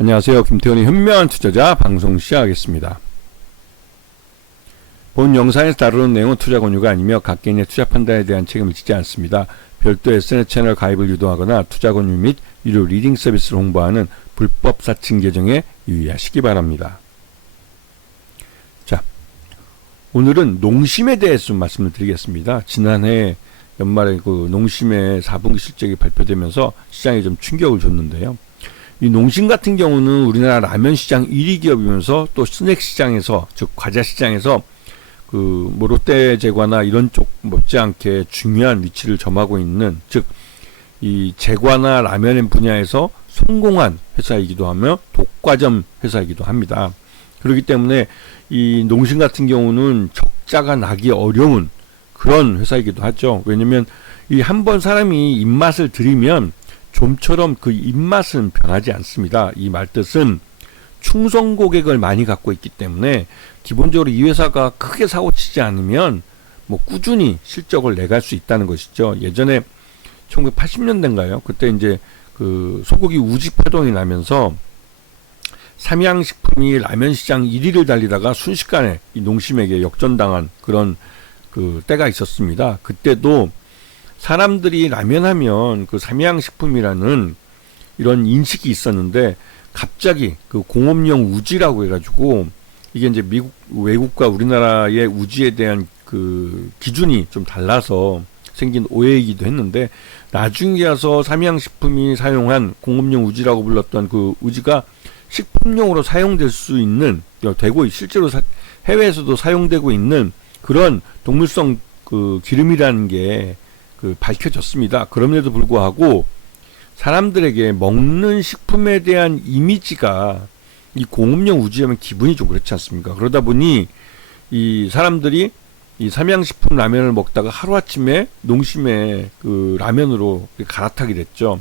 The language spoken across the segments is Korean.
안녕하세요. 김태훈의 현명한 투자자 방송 시작하겠습니다. 본 영상에서 다루는 내용은 투자 권유가 아니며 각 개인의 투자 판단에 대한 책임을 지지 않습니다. 별도 SNS 채널 가입을 유도하거나 투자 권유 및 유료 리딩 서비스를 홍보하는 불법 사칭 계정에 유의하시기 바랍니다. 자, 오늘은 농심에 대해서 좀 말씀을 드리겠습니다. 지난해 연말에 그 농심의 4분기 실적이 발표되면서 시장에 좀 충격을 줬는데요. 이 농심 같은 경우는 우리나라 라면 시장 1위 기업이면서 또 스낵 시장에서, 즉 과자 시장에서 그 뭐 롯데제과나 이런 쪽 못지않게 중요한 위치를 점하고 있는, 즉 이 제과나 라면 분야에서 성공한 회사이기도 하며 독과점 회사이기도 합니다. 그렇기 때문에 이 농심 같은 경우는 적자가 나기 어려운 그런 회사이기도 하죠. 왜냐면 이 한번 사람이 입맛을 들이면 좀처럼 그 입맛은 변하지 않습니다. 이 말뜻은 충성 고객을 많이 갖고 있기 때문에 기본적으로 이 회사가 크게 사고치지 않으면 뭐 꾸준히 실적을 내갈 수 있다는 것이죠. 예전에 1980년대인가요? 그때 이제 그 소고기 우지 파동이 나면서 삼양식품이 라면 시장 1위를 달리다가 순식간에 이 농심에게 역전당한 그런 그 때가 있었습니다. 그때도 사람들이 라면 하면 그 삼양식품이라는 이런 인식이 있었는데 갑자기 그 공업용 우지라고 해가지고 이게 이제 미국 외국과 우리나라의 우지에 대한 그 기준이 좀 달라서 생긴 오해이기도 했는데, 나중에 가서 삼양식품이 사용한 공업용 우지라고 불렀던 그 우지가 식품용으로 사용될 수 있는, 되고 실제로 해외에서도 사용되고 있는 그런 동물성 그 기름이라는 게 그 밝혀졌습니다. 그럼에도 불구하고 사람들에게 먹는 식품에 대한 이미지가 이 공업용 우지하면 기분이 좀 그렇지 않습니까? 그러다 보니 이 사람들이 이 삼양식품 라면을 먹다가 하루아침에 농심의 그 라면으로 갈아타게 됐죠.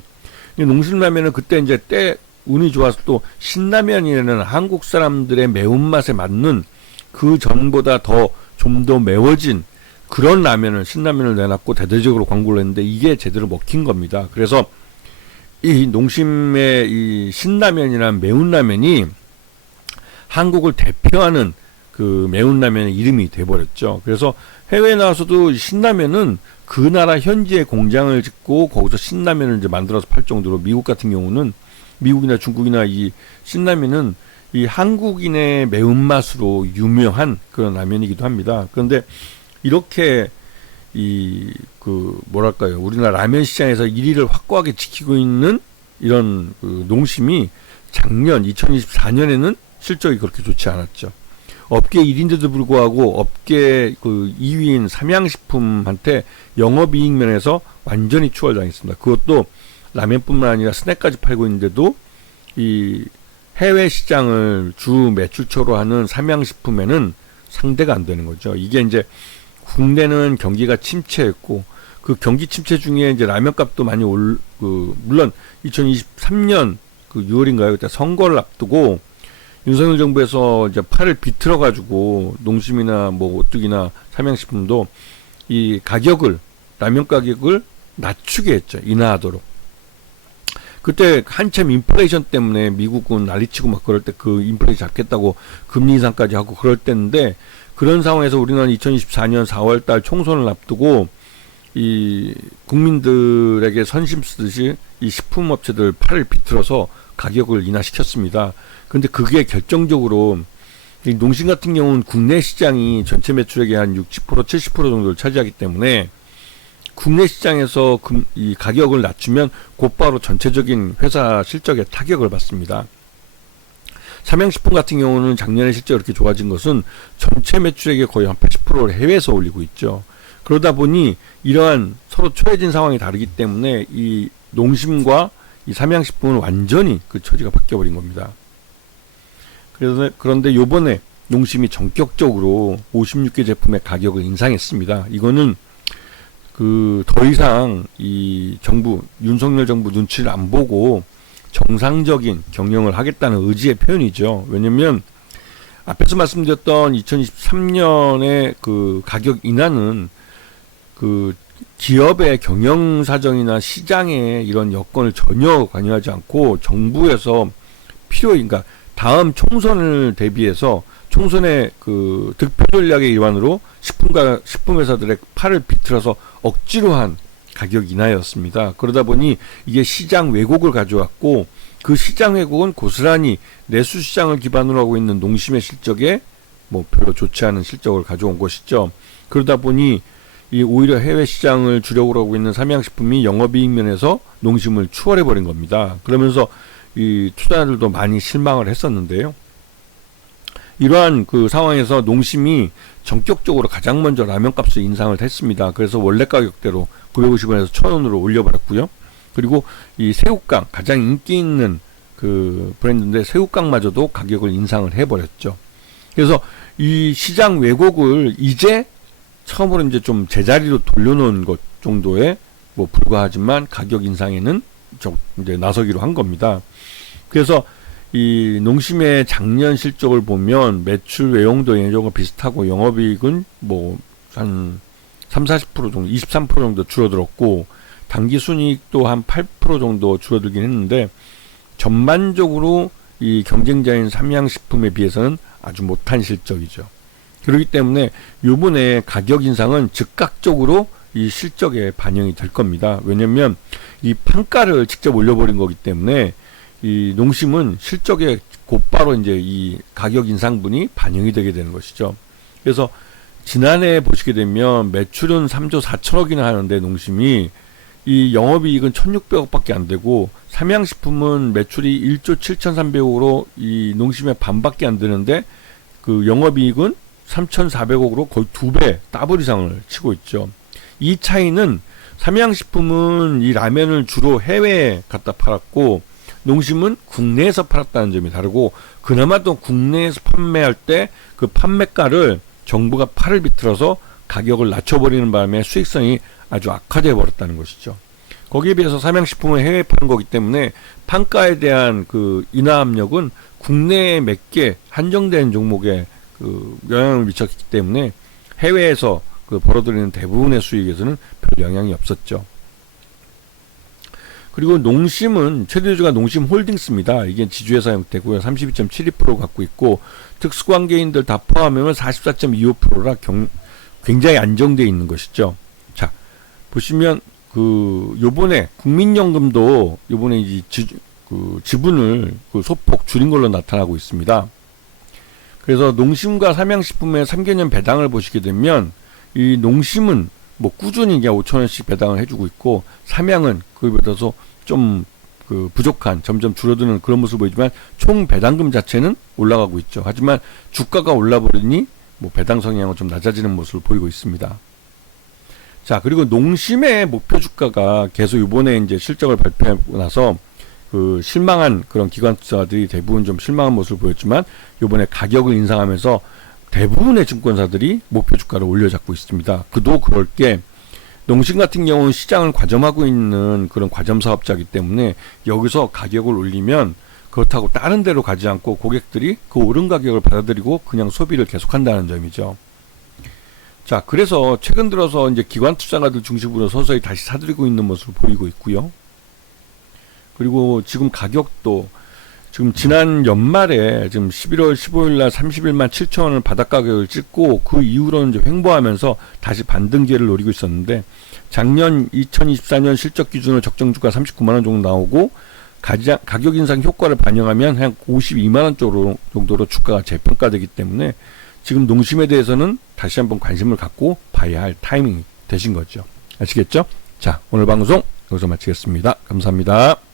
이 농심 라면은 그때 이제 때 운이 좋아서 또 신라면이라는 한국 사람들의 매운맛에 맞는 그 전보다 좀 더 매워진 그런 라면을, 신라면을 내놨고 대대적으로 광고를 했는데 이게 제대로 먹힌 겁니다. 그래서 이 농심의 이 신라면이나 매운라면이 한국을 대표하는 그 매운라면의 이름이 돼버렸죠. 그래서 해외에 나와서도 신라면은 그 나라 현지에 공장을 짓고 거기서 신라면을 이제 만들어서 팔 정도로, 미국 같은 경우는, 미국이나 중국이나 이 신라면은 이 한국인의 매운맛으로 유명한 그런 라면이기도 합니다. 그런데 이렇게 이 그 뭐랄까요, 우리나라 라면 시장에서 1위를 확고하게 지키고 있는 이런 그 농심이 작년 2024년에는 실적이 그렇게 좋지 않았죠. 업계 1위인데도 불구하고 업계 그 2위인 삼양식품한테 영업이익 면에서 완전히 추월당했습니다. 그것도 라면뿐만 아니라 스낵까지 팔고 있는데도 이 해외 시장을 주 매출처로 하는 삼양식품에는 상대가 안 되는 거죠. 이게 이제 국내는 경기가 침체했고, 그 경기 침체 중에 이제 라면 값도 많이 물론 2023년 그 6월인가요? 그때 선거를 앞두고 윤석열 정부에서 이제 팔을 비틀어 가지고 농심이나 뭐 오뚜기나 삼양식품도 이 가격을, 라면 가격을 낮추게 했죠. 인하하도록. 그때 한참 인플레이션 때문에 미국은 난리치고 막 그럴 때 그 인플레이션 잡겠다고 금리 인상까지 하고 그럴 때인데, 그런 상황에서 우리나라는 2024년 4월달 총선을 앞두고 이 국민들에게 선심 쓰듯이 이 식품업체들 팔을 비틀어서 가격을 인하시켰습니다. 근데 그게 결정적으로 이 농심 같은 경우는 국내 시장이 전체 매출액의 한 60%, 70% 정도를 차지하기 때문에 국내 시장에서 이 가격을 낮추면 곧바로 전체적인 회사 실적에 타격을 받습니다. 삼양식품 같은 경우는 작년에 실적이 이렇게 좋아진 것은 전체 매출액의 거의 한 80%를 해외에서 올리고 있죠. 그러다 보니 이러한 서로 처해진 상황이 다르기 때문에 이 농심과 이 삼양식품은 완전히 그 처지가 바뀌어버린 겁니다. 그런데 요번에 농심이 전격적으로 56개 제품의 가격을 인상했습니다. 이거는 그 더 이상 이 정부, 윤석열 정부 눈치를 안 보고 정상적인 경영을 하겠다는 의지의 표현이죠. 왜냐면 앞에서 말씀드렸던 2023년의 그 가격 인하는 그 기업의 경영 사정이나 시장의 이런 여건을 전혀 관여하지 않고 정부에서 그러니까 다음 총선을 대비해서 총선의 그 득표 전략의 일환으로 식품 회사들의 팔을 비틀어서 억지로 한 가격 인하였습니다. 그러다 보니 이게 시장 왜곡을 가져왔고, 그 시장 왜곡은 고스란히 내수 시장을 기반으로 하고 있는 농심의 실적에 뭐 별로 좋지 않은 실적을 가져온 것이죠. 그러다 보니 이 오히려 해외 시장을 주력으로 하고 있는 삼양식품이 영업이익 면에서 농심을 추월해 버린 겁니다. 그러면서 이 투자자들도 많이 실망을 했었는데요. 이러한 그 상황에서 농심이 전격적으로 가장 먼저 라면값을 인상을 했습니다. 그래서 원래 가격대로 950원에서 1000원으로 올려버렸고요. 그리고 이 새우깡, 가장 인기 있는 그 브랜드인데 새우깡마저도 가격을 인상을 해버렸죠. 그래서 이 시장 왜곡을 이제 처음으로 이제 좀 제자리로 돌려놓은 것 정도에 뭐 불과하지만 가격 인상에는 이제 나서기로 한 겁니다. 그래서 이 농심의 작년 실적을 보면 매출 외용도 예전과 비슷하고 영업이익은 뭐 한 30-40% 정도, 23% 정도 줄어들었고, 당기 순이익도 한 8% 정도 줄어들긴 했는데, 전반적으로 이 경쟁자인 삼양식품에 비해서는 아주 못한 실적이죠. 그렇기 때문에 요번에 가격 인상은 즉각적으로 이 실적에 반영이 될 겁니다. 왜냐면 이 판가를 직접 올려버린 거기 때문에 이 농심은 실적에 곧바로 이제 이 가격 인상분이 반영이 되게 되는 것이죠. 그래서 지난해 보시게 되면 매출은 3조 4천억이나 하는데 농심이 이 영업이익은 1,600억밖에 안 되고, 삼양식품은 매출이 1조 7,300억으로 이 농심의 반밖에 안 되는데 그 영업이익은 3,400억으로 거의 2배, 더블 이상을 치고 있죠. 이 차이는 삼양식품은 이 라면을 주로 해외에 갖다 팔았고, 농심은 국내에서 팔았다는 점이 다르고, 그나마 또 국내에서 판매할 때 그 판매가를 정부가 팔을 비틀어서 가격을 낮춰버리는 바람에 수익성이 아주 악화되어 버렸다는 것이죠. 거기에 비해서 삼양식품은 해외에 파는 거기 때문에 판가에 대한 그 인하 압력은 국내에 몇 개 한정된 종목에 그 영향을 미쳤기 때문에 해외에서 그 벌어들이는 대부분의 수익에서는 별 영향이 없었죠. 그리고 농심은 최대주가 농심홀딩스입니다. 이게 지주회사 형태고요. 32.72% 갖고 있고, 특수관계인들 다 포함하면 44.25%라 굉장히 안정되어 있는 것이죠. 자, 보시면 그 요번에 국민연금도 요번에 이 지분을 그 소폭 줄인 걸로 나타나고 있습니다. 그래서 농심과 삼양식품의 3개년 배당을 보시게 되면 이 농심은 뭐 꾸준히 그냥 5,000원씩 배당을 해주고 있고, 삼양은 그에 비해서 좀 그 부족한, 점점 줄어드는 그런 모습을 보이지만 총 배당금 자체는 올라가고 있죠. 하지만 주가가 올라버리니 뭐 배당 성향은 좀 낮아지는 모습을 보이고 있습니다. 자, 그리고 농심의 목표 주가가 계속 이번에 이제 실적을 발표하고 나서 그 실망한 그런 기관 투자들이 대부분 좀 실망한 모습을 보였지만, 이번에 가격을 인상하면서 대부분의 증권사들이 목표 주가를 올려잡고 있습니다. 그도 그럴 게, 농심 같은 경우는 시장을 과점하고 있는 그런 과점 사업자이기 때문에 여기서 가격을 올리면 그렇다고 다른 데로 가지 않고 고객들이 그 오른 가격을 받아들이고 그냥 소비를 계속한다는 점이죠. 자, 그래서 최근 들어서 이제 기관 투자가들 중심으로 서서히 다시 사들이고 있는 모습을 보이고 있고요. 그리고 지금 가격도 지금 지난 연말에 지금 11월 15일 날 31만 7천원을 바닥 가격을 찍고, 그 이후로는 이제 횡보하면서 다시 반등기회를 노리고 있었는데, 작년 2024년 실적 기준으로 적정 주가 39만원 정도 나오고, 가격 인상 효과를 반영하면 한 52만원 정도로 주가가 재평가되기 때문에 지금 농심에 대해서는 다시 한번 관심을 갖고 봐야 할 타이밍이 되신 거죠. 아시겠죠? 자, 오늘 방송 여기서 마치겠습니다. 감사합니다.